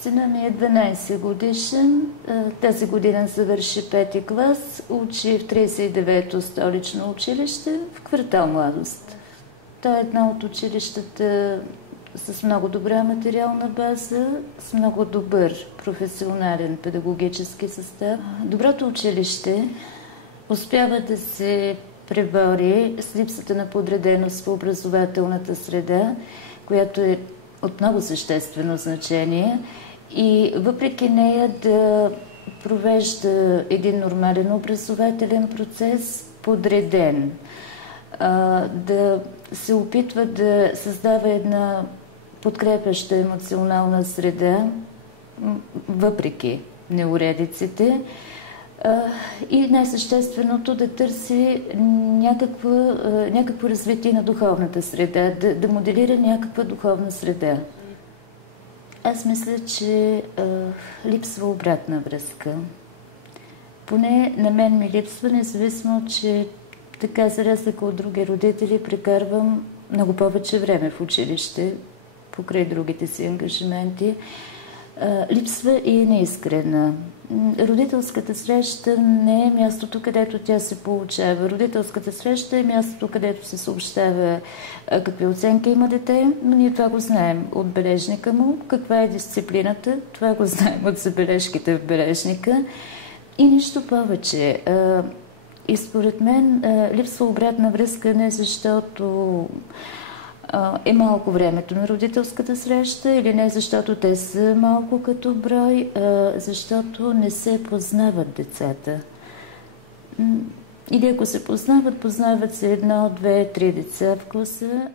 Сина ми е 12 годишен. Тази година завърши 5-ти клас. Учи в 39-то столично училище в квартал Младост. Това е една от училищата с много добра материална база, с много добър професионален педагогически състав. Доброто училище успява да се пребори с липсата на подреденост в образователната среда, която е от много съществено значение, и въпреки нея да провежда един нормален образователен процес, подреден, да се опитва да създава една подкрепяща емоционална среда, въпреки неуредиците, и най-същественото да търси някакво развитие на духовната среда, да моделира някаква духовна среда. Аз мисля, че липсва обратна връзка. Поне на мен ми липсва, независимо, че така, за разлика от други родители, прекарвам много повече време в училище, покрай другите си ангажименти. Липсва и е неискрена. Родителската среща не е мястото, където тя се получава. Родителската среща е мястото, където се съобщава какви оценки има дете, но ние това го знаем от бележника му. Каква е дисциплината, това го знаем от забележките в бележника. И нищо повече. И според мен липсва обратна връзка не защото е малко времето на родителската среща или не защото те са малко като брой, защото не се познават децата. Или ако се познават, познават се 1, 2, 3 деца в класа.